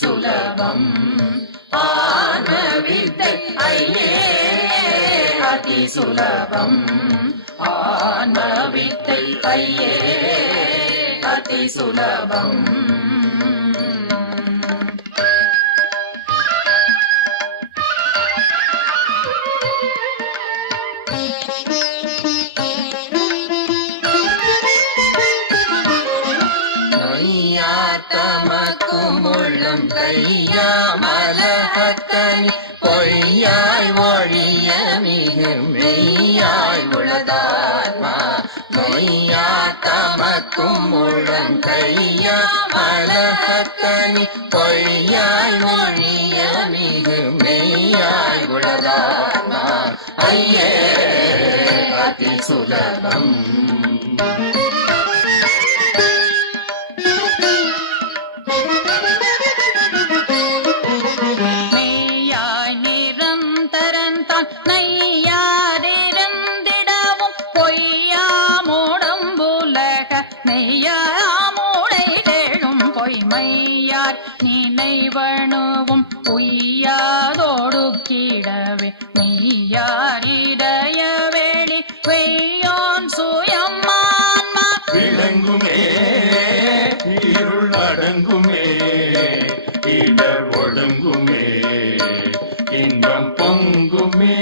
சுலபம் ஆன்மவித்தை ஐயே அதி சுலபம் ஆன்மவித்தை ஐயே அதி சுலபம் கையாமலகத்தனி பொய்யாய் ஒழிய மிகு மெய்யாய் உளதாத்மா நொய்யா தமக்கும் முழம் கையாமலகத்தனி பொய்யாய் ஒழிய மிகு மெய்யாய் உளதாத்மா ஐயே அதி சுலபம் மெய்யார் நினைவணுவும் பொய்யாதோடு கீழவே மெய்யார் இதய வேளி வெய்யோன் சுயம்மான்மா விளங்குமே இருள் அடங்குமே இடர் ஒடுங்குமே இன்பம் பொங்குமே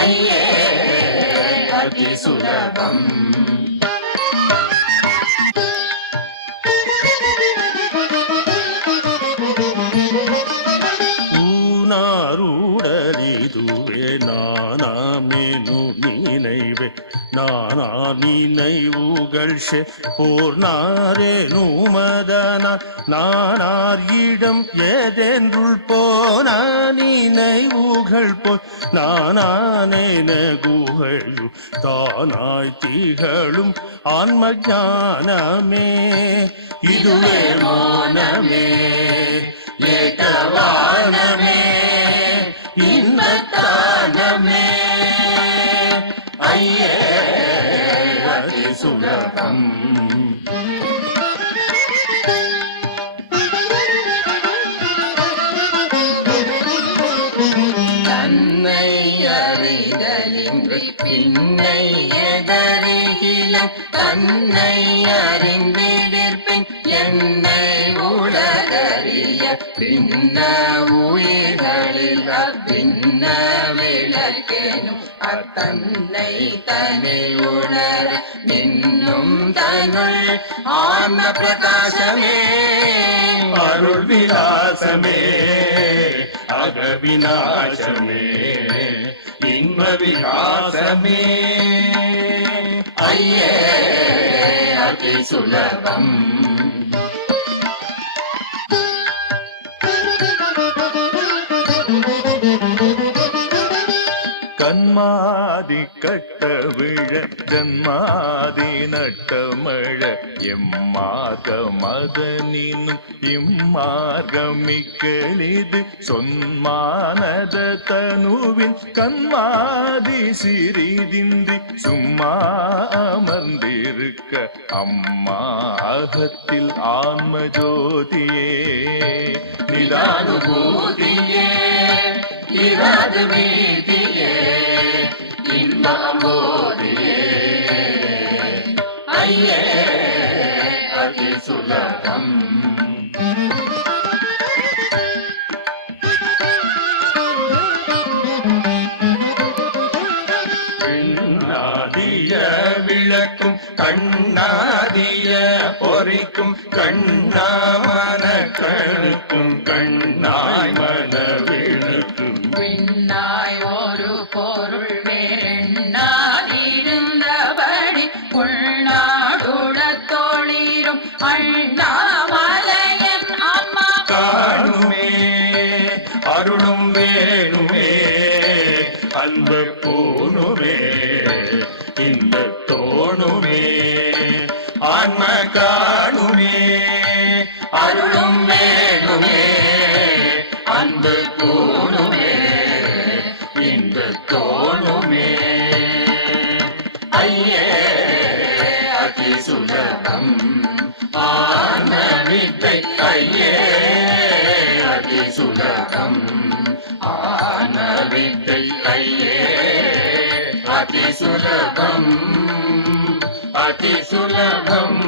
ஐயே அதி சுலபம் நானா நினைவுகள் போர்னாரே நூமதனார் நானார் இடம் ஏதென்றுள் போன நினைவுகள் போய் நானானேன குகழு தானாய் திகழும் ஆன்ம ஞானமே இதுவே மோனமே ஏகவானமே இன்பத்தானமே ஐயே அதி சுலபம் தன்னை அறிதலின்றி பின்னை எதறிகில தன்னை அறிந்திடிற்பின் என்னை உலகறிய பின்ன உயிர்களில் அப்பின்ன விளக்கேனும் அத்தன்னை தனி உணர நின்னும் தனுள் ஆன்ம பிரகாசமே அருள் விலாசமே அகவிநாசமே இன்ப விகாசமே ஐயே அதி சுலபம் கண்மாதி கட்ட விழ ஜன்மாதி நட்டமழ எம்மார்க மதனினும் இம்மார்கமிக்களிது சொன்மானத தனுவின் கண்மாதி சிறிதின்றி சும்மா அமர்ந்திருக்க அம்மா அகத்தில் ஆன்ம ஜோதியே நிதானுபூதியே இராது வீதியே இன்பம்போதியே ஐயே அதி சுலபம் கண்ணாதிய விளக்கும் கண்ணாதிய பொறிக்கும் கண்ணாமன கழுக்கும் கண்ணாய் மன விழுக்கும் விண்ணாய் ஓ வேணுமே அன்பு பூணுமே இந்த தோணுமே ஆன்ம காணுமே அருளும் வேணுமே அன்பு கூணுமே இந்த தோணுமே ஐயே அதி சுலபம் ஆன வித்தை ஐயே அதி சுலபம் ஆன வித்தை ஐயே அதி சுலபம் அதி சுலபம்